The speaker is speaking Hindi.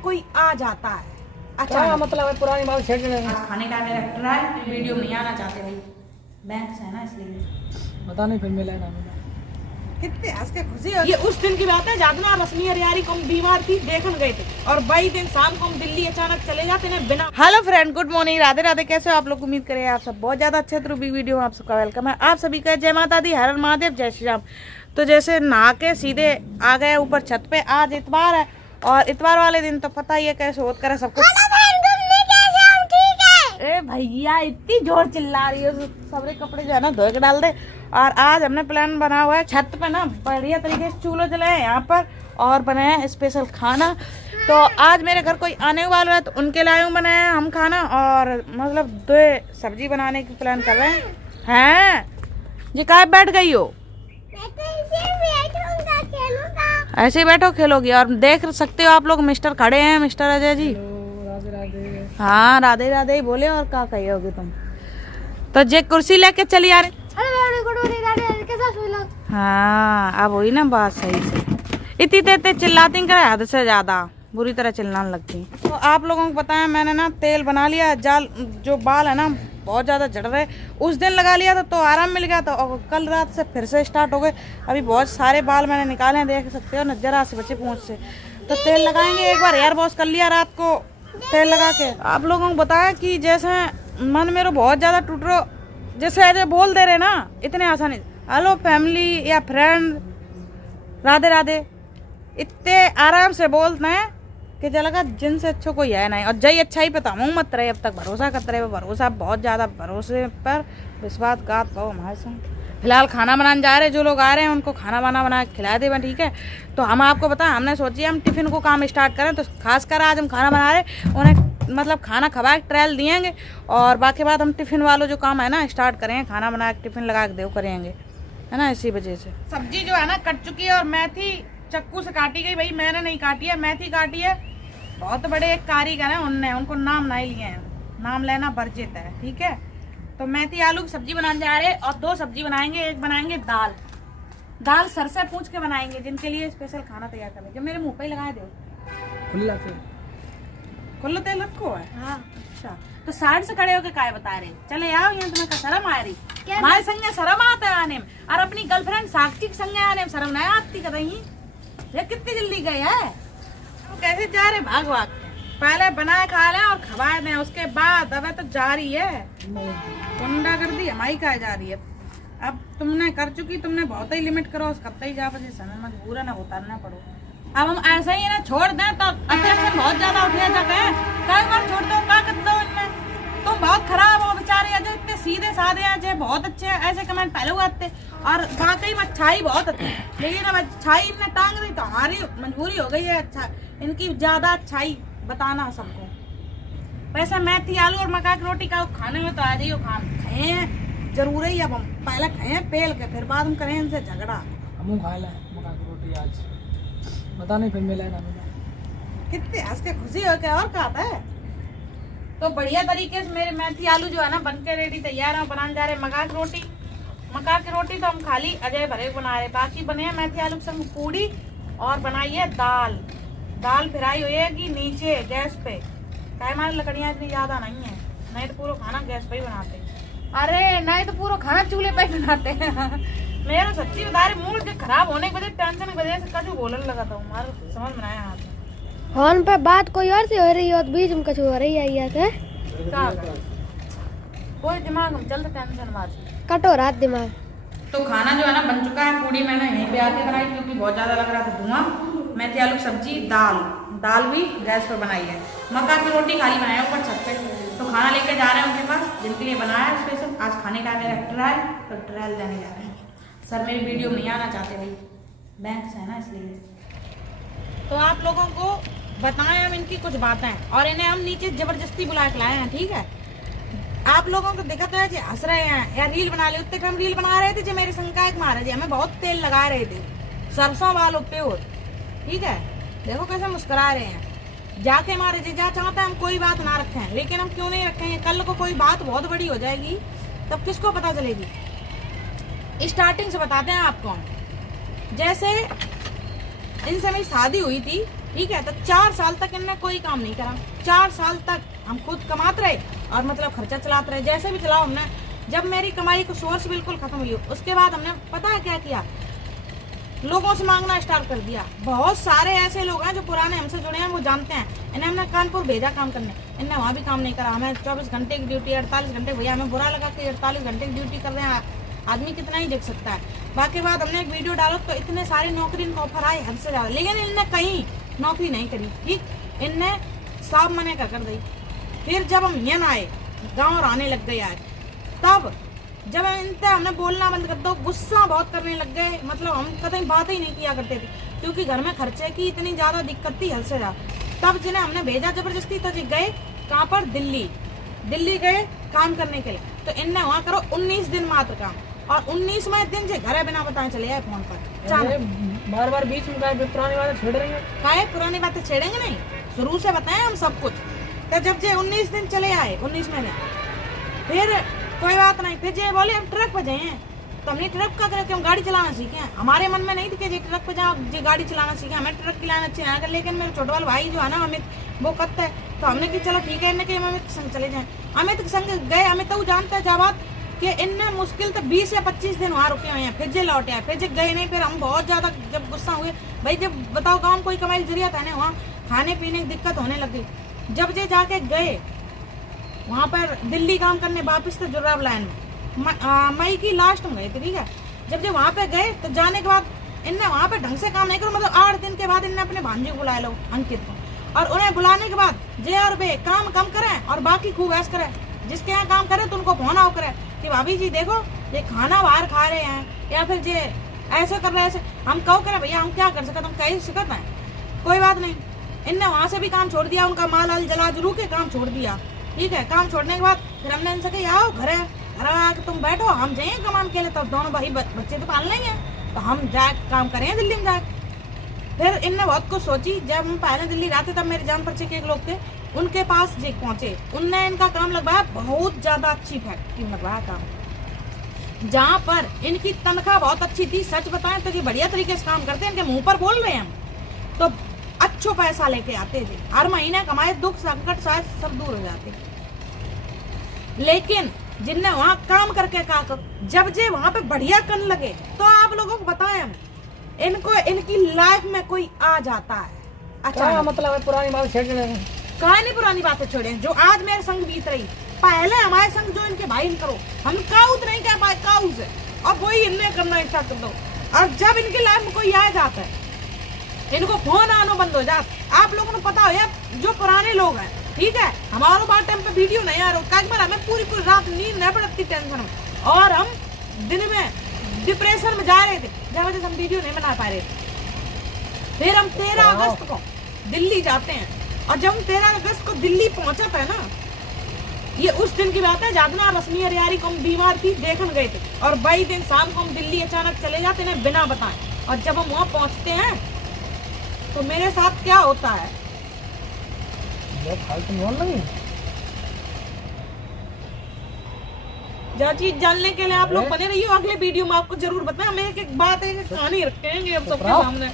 कोई आ जाता है। अच्छा मतलब है पुरानी बात छेड़ रहे हैं। खाने का डायरेक्टर है, वीडियो में नहीं आना चाहते भाई, बैंक से है ना इसलिए। पता नहीं फिर मिला ना मिला। कितने हंस के खुशी हो। ये उस दिन की बात है जातना रश्मि हरियारी को बीमार थी, देखने गए थे और 22 दिन शाम को हम दिल्ली अचानक चले जाते हैं बिना। Hello friend, good morning, Radhe Radhe. कैसे हो आप लोग? उम्मीद करें आप सब बहुत ज्यादा अच्छे। तो वीडियो में आप सबका वेलकम है। आप सभी का जय माता दी, हर हर महादेव, जय श्री राम। तो जैसे नहा के सीधे आ गए ऊपर छत पे। आज इतवार है और इतवार वाले दिन तो पता ही है कैसे होत करे सब कुछ। ए भैया इतनी जोर चिल्ला रही है, सबरे कपड़े जो है ना धोए के डाल दे। और आज हमने प्लान बना हुआ है छत पे ना बढ़िया तरीके से चूल्हे जलाए हैं यहाँ पर और बनाया है स्पेशल खाना। तो आज मेरे घर कोई आने वाला है तो उनके लिए बनाया हम खाना और मतलब 2 सब्जी बनाने की प्लान कर रहे हैं। ये कहाँ बैठ गई हो? ऐसे ही बैठो खेलोगी। और देख सकते हो आप लोग मिस्टर खड़े हैं, मिस्टर अजय जी। राधे राधे। हाँ राधे राधे ही बोले और क्या कहोगे तुम। तो जे कुर्सी लेके चली आ रही। हाँ अब वही ना बात सही से। इतनी देर चिल्लाती करे हद से ज्यादा बुरी तरह चिल्लाने लगती। तो आप लोगों को पता है मैंने ना तेल बना लिया। जाल जो बाल है ना बहुत ज्यादा झड़ रहे, उस दिन लगा लिया था तो आराम मिल गया था और कल रात से फिर से स्टार्ट हो गए। अभी बहुत सारे बाल मैंने निकाले हैं, देख सकते हो नजरा से बचे पूंछ से। तो तेल लगाएंगे, एक बार हेयर वॉश कर लिया रात को तेल लगा के। आप लोगों को बताया कि जैसे मन मेरा बहुत ज्यादा टूट रहा, जैसे ऐसे बोल दे रहे ना इतने आसानी। हेलो फैमिली या फ्रेंड, राधे राधे, इतने आराम से बोलते हैं कि जलगा जिनसे अच्छा कोई है नहीं। और जय अच्छा ही पता हूँ मत रहे, अब तक भरोसा करते रहे। भरोसा बहुत ज़्यादा, भरोसे पर विश्वासघात पाओ हमारे संग। फिलहाल खाना बनाने जा रहे हैं, जो लोग आ रहे हैं उनको खाना बना के खिला दे, ठीक है। तो हम आपको बताएं, हमने सोची हम टिफिन को काम स्टार्ट करें। तो खासकर आज हम खाना बना रहे, उन्हें मतलब खाना खवा के ट्रायल दिएंगे और बाकी बात हम टिफिन वालों जो काम है ना स्टार्ट करेंगे, खाना बना के टिफिन लगा के देव करेंगे, है ना। इसी वजह से सब्जी जो है ना कट चुकी है और मेथी चक्कू से काटी गई। भाई मैंने नहीं काटी है, मेथी काटी है बहुत बड़े एक कारीगर है, उनने, उनको नाम नहीं लिए हैं, नाम लेना वर्जित है, ठीक है। तो मेथी आलू की सब्जी बनाने जा रहे हैं और 2 सब्जी बनाएंगे। एक बनाएंगे दाल सरसे पूछ के बनाएंगे, जिनके लिए स्पेशल खाना तैयार करेंगे। जो मेरे मुंह पे लगाए दो खुल्ला तेल रखो है। हाँ अच्छा, तो साइड से खड़े होके काय बता रहे? चले आओ यहाँ, तुम्हें शर्म आ रही? हमारे संग शर्म आता है आने में, और अपनी गर्लफ्रेंड साक्षी के संग आने में शर्म नहीं आती कहीं। ये कितनी जल्दी गए है, तो कैसे जा रहे भाग भाग के? पहले बनाए खा लें और खवाए दें, उसके बाद अब तो जा रही है गुंडा कर दी हमारी का जा रही है। अब तुमने कर चुकी, तुमने बहुत ही लिमिट करो, कब तक जा बजे समय मजबूर है ना उतारना पड़ो। अब हम ऐसे ही ना छोड़ दें तो अट्रैक्शन बहुत ज्यादा उठे जाते हैं। कई बार छोड़ दो, क्या कर दो इनमें, तुम बहुत खराब हो बेचारे अजय, इतने सीधे साधे अजय बहुत अच्छे हैं, ऐसे कमेंट पहले हुए आते। और वाकई में अच्छाई बहुत अच्छी, लेकिन अब अच्छाई इनने टांग दी तो हमारी मजबूरी हो गई है अच्छा इनकी ज्यादा अच्छाई बताना सबको। वैसे मेथी आलू और मक्का की रोटी का खाने में तो आ जाइयो, खाए हैं जरूर ही। अब हम पहले खाए पेल के, फिर बाद हम करें इनसे झगड़ा। हम खा ले मक्का की रोटी आज, पता नहीं फिर मिला ना मिला। कितने हंस के खुशी हो के और खाता है। तो बढ़िया तरीके से मेरे मेथी आलू जो है ना बन के रेडी तैयार है। बनाने जा रहे मक्का की रोटी। मक्का की रोटी तो हम खाली अजय भरे बना रहे, बाकी बने हैं मेथी आलू के संग पूड़ी और बनाई है दाल फ्राई होएगी नीचे गैस पे। क्या हमारी लकड़ियाँ इतनी ज्यादा नहीं है, नहीं तो पूरा खाना गैस पे ही बनाते। अरे नहीं तो पूरा खाना चूल्हे पे ही बनाते हैं। मेरा सच्ची बता रही, मूड जो खराब होने की वजह, टेंशन की वजह से कछु बोलने लगा था हमारा, समझ में आया। फोन पे बात कोई और से हो रही हो, बीच में कुछ हो रही है या क्या? कोई दिमाग में चलता टेंशन बात कटो रात दिमाग। तो खाना जो है ना बन चुका है। पूड़ी मैंने यहीं पे आके बनाई क्योंकि बहुत ज्यादा लग रहा था धुआं। मेथी आलू की सब्जी, दाल भी गैस पर बनाई है। मक्का की रोटी खाली बनाया ऊपर छत पे। तो खाना लेके जा रहे हैं उनके पास, जिनके लिए बनाया है स्पेशल। आज खाने का मेरा ट्रायल, तो ट्रायल देने जा रहे हैं। सर मेरी वीडियो में नहीं आना चाहते भाई, बैंक से है ना इसलिए। तो आप लोगों को बताएं हम इनकी कुछ बातें, और इन्हें हम नीचे जबरदस्ती बुला के लाए हैं, ठीक है। आप लोगों को दिक्कत है जी हंस रहे हैं या रील बना ले, उतने हम रील बना रहे थे जो मेरे शंका एक मारे जी, हमें बहुत तेल लगा रहे थे सरसों वालों पे हो, ठीक है। देखो कैसे मुस्कुरा रहे हैं। जाके हमारे जीजा चाहते हैं हम कोई बात ना रखें, लेकिन हम क्यों नहीं रखेंगे? कल को कोई बात बहुत बड़ी हो जाएगी तब किसको पता चलेगी। स्टार्टिंग से बताते हैं आपको। जैसे इनसे मेरी शादी हुई थी ठीक है। तो 4 साल तक इनने कोई काम नहीं करा। 4 साल तक हम खुद कमाते रहे और मतलब खर्चा चलाते रहे, जैसे भी चलाओ हमने। जब मेरी कमाई को सोर्स बिल्कुल खत्म हुई, उसके बाद हमने पता है क्या किया, लोगों से मांगना स्टार्ट कर दिया। बहुत सारे ऐसे लोग हैं जो पुराने हमसे जुड़े हैं, वो जानते हैं। इन्हें हमने कानपुर भेजा काम करने, इनने वहाँ भी काम नहीं करा। हमें 24 घंटे की ड्यूटी, 48 घंटे, भैया हमें बुरा लगा कि 48 घंटे की ड्यूटी कर रहे हैं, आदमी कितना ही देख सकता है। बाकी बात, हमने एक वीडियो डाला तो इतने सारे नौकरी इनको ऑफर आए हद से ज्यादा, लेकिन इनने कहीं नौकरी नहीं करी। ठीक, इनने साफ मने कर दी। फिर जब हम यहाँ आए, गाँव और आने लग गए आज, तब जब इनसे हमने बोलना बंद कर दो, गुस्सा बहुत करने लग गए। मतलब हम कहीं बात ही नहीं किया करते थे, क्योंकि घर में खर्चे की इतनी ज्यादा दिक्कत थी हद से ज्यादा। तब जिन्हें हमने भेजा जबरदस्ती, तो जी गए कहाँ पर, दिल्ली गए काम करने के लिए। तो इनने वहाँ करो 19 दिन मात्र काम, और 19वें दिन से घर बिना बताए चले आए फोन पर। बार बार बीच में पुरानी बातें छेड़ रही है। काहे पुरानी बातें छेड़ेंगे नहीं, शुरू से बताएं हम सब कुछ। तो जब जे 19 दिन चले आए, 19वें दिन फिर कोई बात नहीं, फिर जे बोले हम ट्रक पे जाए। तो हमने ट्रक का करके हम गाड़ी चलाना सीखे हैं। हमारे मन में नहीं थी कि जी ट्रक पे जाओ, जी गाड़ी चलाना सीखे। हमें ट्रक चलाना अच्छी लगा, लेकिन मेरे छोटे वाला भाई जो है ना अमित, वो करता है। तो हमने कि चलो ठीक है, इनने कि अमित के संग चले जाए। अमित के संग गए। अमित तो जानता है जाबाद कि इनने मुश्किल तो 20 या 25 दिन वहाँ रुके हुए हैं, फिर जे लौटे आए, फिर जे गए नहीं। फिर हम बहुत ज्यादा जब गुस्सा हुए, भाई जब बताओ गाँव में कोई कमाई जरिया था ना, वहाँ खाने पीने की दिक्कत होने लगी। जब जे जाके गए वहाँ पर दिल्ली काम करने, वापस तो जुर्राब लाइन में मई की लास्ट में गए थे। ठीक है, जब जब वहाँ पे गए तो जाने के बाद इनने वहाँ पे ढंग से काम नहीं करो। मतलब 8 दिन के बाद इनने अपने भांजे को बुला लो, अंकित को, और उन्हें बुलाने के बाद जे और बे काम कम करें और बाकी खूब ऐश करें। जिसके यहाँ काम करे तो उनको फोन आओ करे कि भाभी जी देखो ये खाना बाहर खा रहे हैं, या फिर जे ऐसे कर रहे हैं, ऐसे हम कहो करे भैया हम क्या कर सकते, हम कहीं शिकत है, कोई बात नहीं। इनने वहाँ से भी काम छोड़ दिया, उनका माल आल जला जरू के काम छोड़ दिया। ठीक है, काम छोड़ने के बाद फिर हमने इनसे कहा आओ घर आके तुम बैठो, हम जाए कमान के लिए। तब दोनों भाई बच्चे तो पाल लेंगे, तो हम जाए काम करें दिल्ली में जाके। फिर इनने बहुत कुछ सोची। जब हम पहले दिल्ली रहते तब मेरे जान परिचय के एक लोग थे, उनके पास जे पहुंचे, उनने इनका काम लगवाया, बहुत ज्यादा अच्छी फैक्ट्री में लगवाया काम, जहाँ पर इनकी तनख्वाह बहुत अच्छी थी। सच बताएं तो ये बढ़िया तरीके से काम करते हैं, इनके मुंह पर बोल रहे हैं हम, तो अच्छो पैसा लेके आते थे। हर महीने कमाए, दुख संकट शायद सब दूर हो जाते। लेकिन जिनने वहाँ काम करके कहा, जब जे वहाँ पे बढ़िया करने लगे, तो आप लोगों को बताएं हम, इनको इनकी लाइफ में कोई आ जाता है। अच्छा मतलब है पुरानी बात छेड़ रहे हैं, कहा नहीं पुरानी बातें छोड़े जो आज मेरे संग बीत रही। पहले हमारे संग जो इनके भाई करो, हम काउज नहीं कह पाए, काउज है, और वही इनने करना स्टार्ट कर दो। और जब इनकी लाइफ में कोई आ जाता है, इनको फोन आना बंद हो जाता। आप लोगों को पता हो यार, जो पुराने लोग हैं, ठीक है, हमारे बार टाइम पे वीडियो नहीं आ रहा, बार हमें पूरी रात नींद नहीं पड़ती टेंशन में, और हम दिन में डिप्रेशन में जा रहे थे, जब वजह से हम वीडियो नहीं बना पा रहे थे। फिर हम 13 अगस्त को दिल्ली जाते हैं, और जब हम 13 अगस्त को दिल्ली पहुंचा था ना, ये उस दिन की बात है, जागना रश्मि अरियारी को हम बीमार थी, देखने गए थे, और 22 दिन शाम को हम दिल्ली अचानक चले जाते हैं बिना बताए। और जब हम वहाँ पहुंचते हैं तो मेरे साथ क्या होता है, जो चीज जानने के लिए आप लोग बने रहिए, अगले वीडियो में आपको जरूर बताएं। हम एक बात है, कहानी रखेंगे हम सबके सामने।